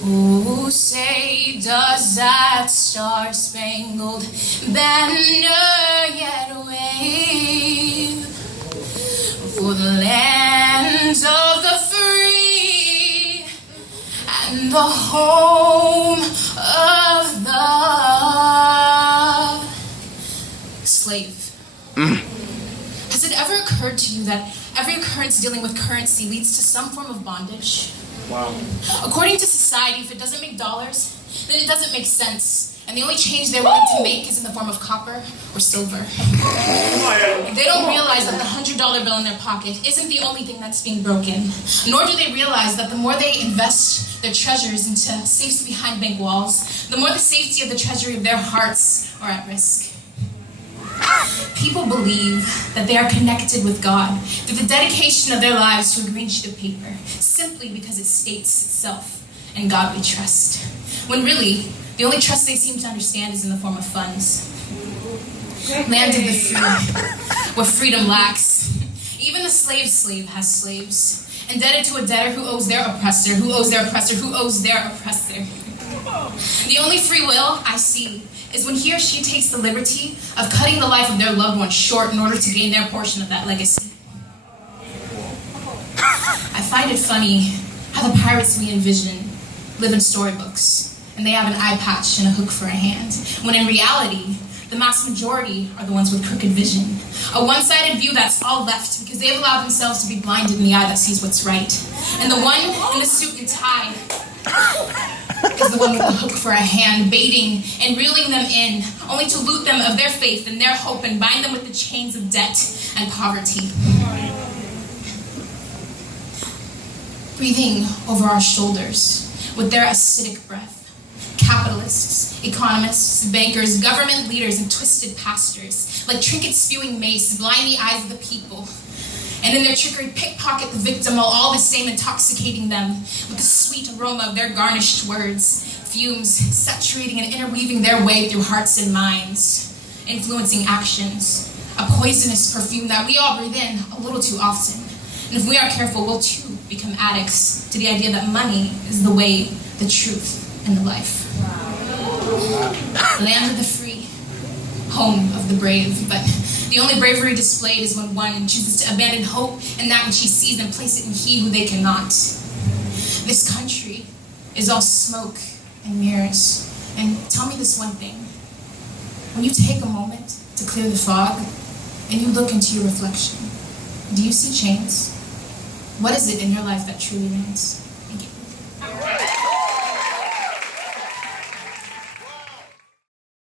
Who say does that star-spangled banner yet wave for the land of the free and the home of the slave? Has it ever occurred to you that every occurrence dealing with currency leads to some form of bondage? Wow. According to society, if it doesn't make dollars, then it doesn't make sense. And the only change they're willing to make is in the form of copper or silver. They don't realize that the $100 bill in their pocket isn't the only thing that's being broken. Nor do they realize that the more they invest their treasures into safes behind bank walls, the more the safety of the treasury of their hearts are at risk. People believe that they are connected with God through the dedication of their lives to a green sheet of paper, simply because it states itself, "In God we trust." When really, the only trust they seem to understand is in the form of funds. Land of the free, where freedom lacks. Even the slave has slaves, indebted to a debtor who owes their oppressor, who owes their oppressor, who owes their oppressor. The only free will I see is when he or she takes the liberty of cutting the life of their loved one short in order to gain their portion of that legacy. I find it funny how the pirates we envision live in storybooks, and they have an eye patch and a hook for a hand, when in reality, the mass majority are the ones with crooked vision. A one-sided view that's all left because they've allowed themselves to be blinded in the eye that sees what's right. And the one in the suit and tie is the one with the hook for a hand, baiting and reeling them in, only to loot them of their faith and their hope and bind them with the chains of debt and poverty. Breathing over our shoulders with their acidic breath, capitalists, economists, bankers, government leaders, and twisted pastors, like trinket-spewing mace, blind the eyes of the people. And in their trickery, pickpocket the victim while all the same intoxicating them with the sweet aroma of their garnished words, fumes saturating and interweaving their way through hearts and minds, influencing actions, a poisonous perfume that we all breathe in a little too often. And if we aren't careful, we'll too become addicts to the idea that money is the way, the truth, and the life. Land of the free, home of the brave, but the only bravery displayed is when one chooses to abandon hope in that which he sees and place it in he who they cannot. This country is all smoke and mirrors. And tell me this one thing. When you take a moment to clear the fog and you look into your reflection, do you see chains? What is it in your life that truly reigns?